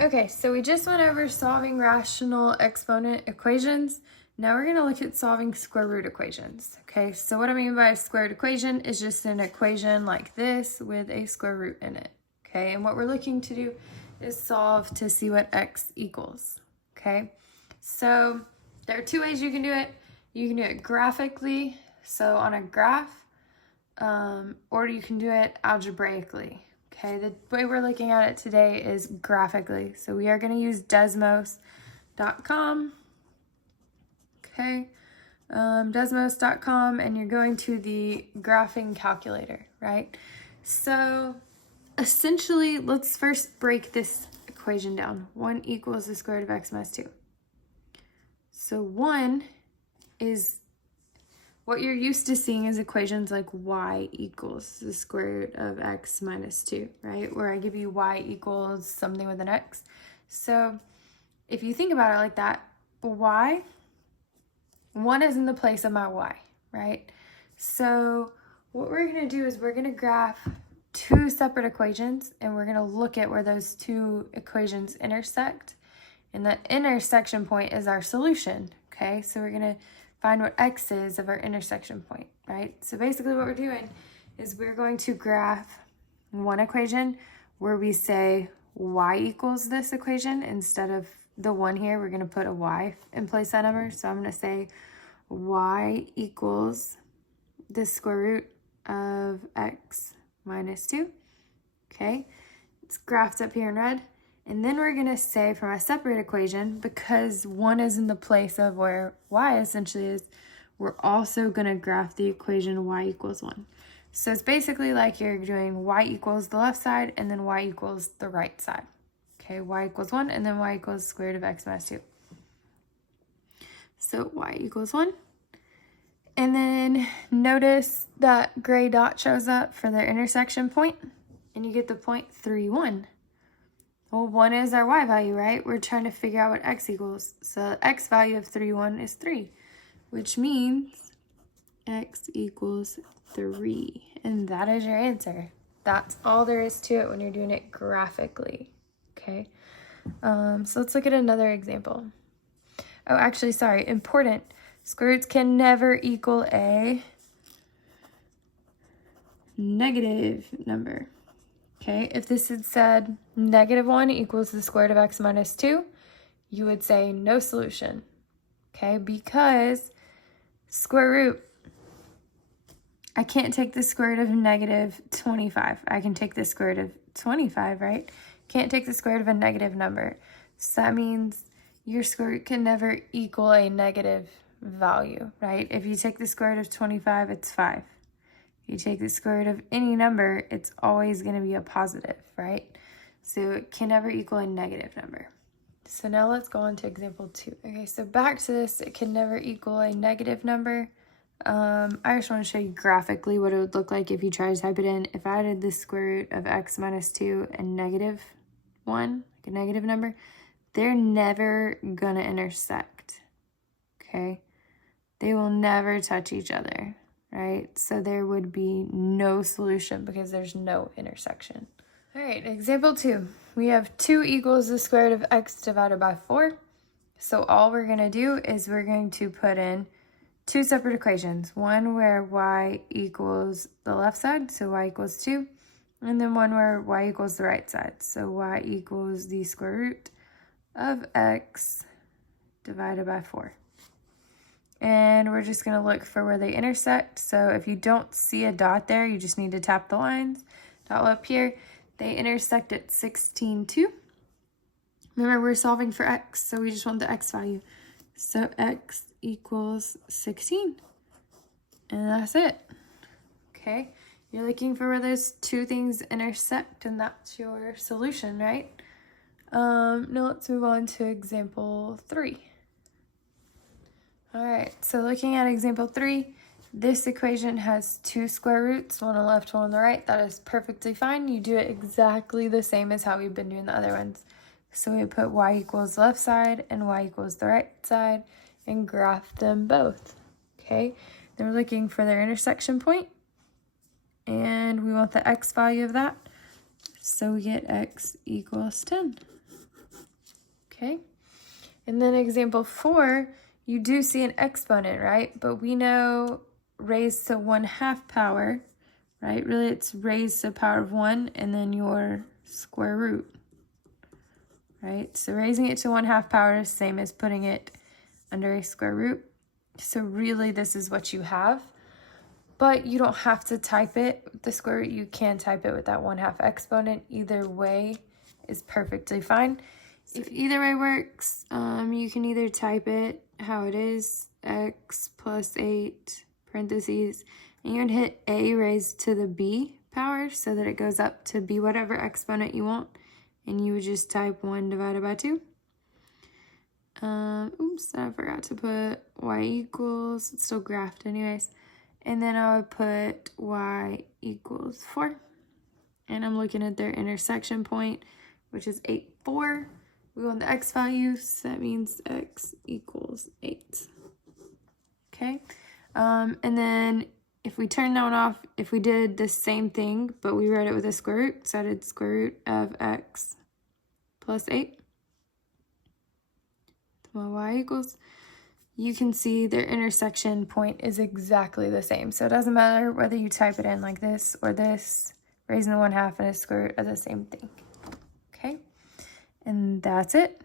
Okay, so we just went over solving rational exponent equations. Now we're going to look at solving square root equations. Okay, so what I mean by a squared equation is just an equation like this with a square root in it. Okay, and what we're looking to do is solve to see what x equals. Okay, so there are two ways you can do it. You can do it graphically, so on a graph, or you can do it algebraically. Okay, the way we're looking at it today is graphically. So we are going to use desmos.com. Okay, desmos.com, and you're going to the graphing calculator, right? So essentially, let's first break this equation down. 1 equals the square root of x minus 2. So 1 is what you're used to seeing is equations like y equals the square root of x minus 2, right? Where I give you y equals something with an x. So if you think about it like that, y, 1 is in the place of my y, right? So what we're going to do is we're going to graph two separate equations, and we're going to look at where those two equations intersect. And the intersection point is our solution, okay? So we're going to find what x is of our intersection point, right? So basically what we're doing is we're going to graph one equation where we say y equals this equation. Instead of the 1 here, we're going to put a y in place of that number. So I'm going to say y equals the square root of x minus 2. Okay, it's graphed up here in red. And then we're going to say from a separate equation, because 1 is in the place of where y essentially is, we're also going to graph the equation y equals 1. So it's basically like you're doing y equals the left side and then y equals the right side. Okay, y equals 1 and then y equals the square root of x minus 2. So y equals 1. And then notice that gray dot shows up for the intersection point, and you get the point 3, 1. Well, 1 is our y value, right? We're trying to figure out what x equals. So the x value of 3, 1 is 3, which means x equals 3. And that is your answer. That's all there is to it when you're doing it graphically, okay? So let's look at another example. Oh, actually, sorry, important. Square roots can never equal a negative number. Okay, if this had said -1 equals the square root of x minus 2, you would say no solution. Okay, because square root, I can't take the square root of -25. I can take the square root of 25, right? Can't take the square root of a negative number. So that means your square root can never equal a negative value, right? If you take the square root of 25, it's 5. You take the square root of any number, it's always going to be a positive, right? So it can never equal a negative number. So now let's go on to example 2. Okay, so back to this, it can never equal a negative number. I just want to show you graphically what it would look like if you try to type it in. If I added the square root of x minus 2 and -1, like a negative number, they're never going to intersect, okay? They will never touch each other. Right? So there would be no solution because there's no intersection. All right, example 2. We have 2 equals the square root of x divided by 4. So all we're going to do is we're going to put in two separate equations. One where y equals the left side, so y equals 2. And then one where y equals the right side. So y equals the square root of x divided by 4. And we're just going to look for where they intersect. So if you don't see a dot there, you just need to tap the lines. Dot up here, they intersect at 16, 2. Remember, we're solving for x, so we just want the x value. So x equals 16. And that's it. Okay, you're looking for where those two things intersect, and that's your solution, right? Now let's move on to example 3. All right, so looking at example 3, this equation has 2 square roots, one on the left, one on the right. That is perfectly fine. You do it exactly the same as how we've been doing the other ones. So we put y equals the left side and y equals the right side and graph them both, okay? Then we're looking for their intersection point, and we want the x value of that. So we get x equals 10. Okay. And then example 4, you do see an exponent, right? But we know raised to 1/2 power, right? Really, it's raised to the power of 1 and then your square root, right? So raising it to 1/2 power is the same as putting it under a square root. So really, this is what you have. But you don't have to type it with the square root. You can type it with that 1/2 exponent. Either way is perfectly fine. If either way works, you can either type it how it is, x plus 8 parentheses, and you would hit a raised to the b power so that it goes up to be whatever exponent you want, and you would just type 1 divided by 2. Oops, I forgot to put y equals, it's still graphed anyways, and then I would put y equals 4, and I'm looking at their intersection point, which is 8, 4. We want the x value, so that means x equals 8. Okay, and then if we turn that one off, if we did the same thing, but we wrote it with a square root, so I did square root of x plus 8, well, y equals, you can see their intersection point is exactly the same. So it doesn't matter whether you type it in like this or this, raising the 1/2 and a square root are the same thing. Okay, and that's it.